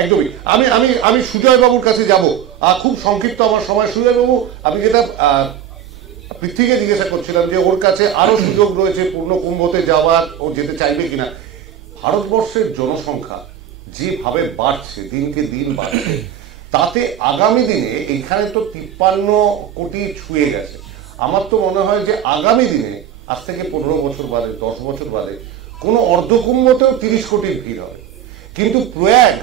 একদমই। আমি আমি আমি সুজয় বাবুর কাছে যাব, খুব সংক্ষিপ্ত আমার সময়। সুজয় বাবু, আমি যেটা পৃথ্বীকে জিজ্ঞাসা করছিলাম যে ওর কাছে আরো সুযোগ রয়েছে পূর্ণ কুম্ভতে যাওয়ার, ও যেতে চাইবে কিনা। ভারতবর্ষের জনসংখ্যা যেভাবে বাড়ছে, দিনকে দিন বাড়ছে, তাতে আগামী দিনে এখানে তো 53 কোটি ছুঁয়ে গেছে। আমার তো মনে হয় যে আগামী দিনে আজ থেকে 15 বছর বাদে, 10 বছর বাদে কোনো অর্ধকুম্ভতেও 30 কোটির ভিড় হবে। কিন্তু প্রয়াগ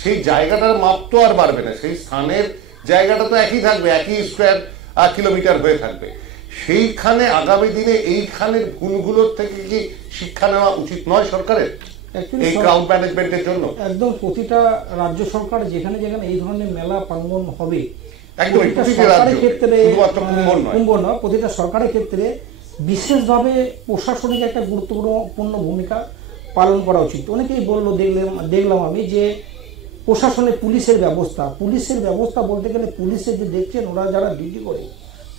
সেই জায়গাটার মাপ তো আর বাড়বে না, সেই স্থানের জায়গাটা তো একই থাকবে, একই স্কোয়ার কিলোমিটার হয়ে থাকবে। সেইখানে আগামী দিনে এইখানের ভুলগুলোর থেকে কি শিক্ষা নেওয়া উচিত নয় সরকারের এই ক্রাউড ম্যানেজমেন্টের জন্য? একদম প্রতিটা রাজ্য সরকার যেখানে যেখানে এই ধরনের মেলা প্রাঙ্গণ হবে, কুম্ভ নয়, প্রতিটা সরকারের ক্ষেত্রে বিশেষভাবে প্রশাসনিক একটা গুরুত্বপূর্ণ ভূমিকা পালন করা উচিত। অনেকেই বললো, দেখলাম আমি যে প্রশাসনের পুলিশের ব্যবস্থা বলতে গেলে পুলিশের যে দেখছেন ওরা যারা ডিউটি করে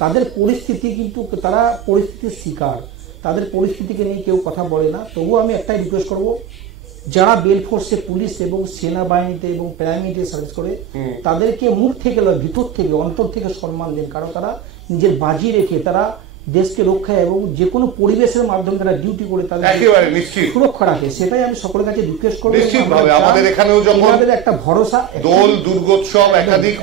তাদের পরিস্থিতি, কিন্তু তারা পরিস্থিতির শিকার, তাদের পরিস্থিতিকে নিয়ে কেউ কথা বলে না। তবুও আমি একটাই রিকোয়েস্ট করব, যারা বেল ফোর্সে, পুলিশ এবং সেনাবাহিনীতে এবং প্যারামিলিটারি সার্ভিস করে তাদেরকে মুখ থেকে নয়, ভিতর থেকে, অন্তর থেকে সম্মান দেন। কারণ তারা নিজের বাজি রেখে তারা দেশকে রক্ষা এবং যে কোনো পরিবেশের মাধ্যমে তারা ডিউটি করে তাদের সুরক্ষা রাখে। সেটাই আমি সকলের কাছে রিকোয়েস্ট করব। আমাদের এখানেও যখন একটা ভরসা, দোল, দুর্গোৎসব, একাধিক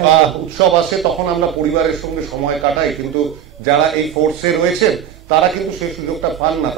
উৎসব আসে, তখন আমরা পরিবারের সঙ্গে সময় কাটাই, কিন্তু যারা এই ফোর্সে রয়েছেন তারা কিন্তু সেই সুযোগটা পান না।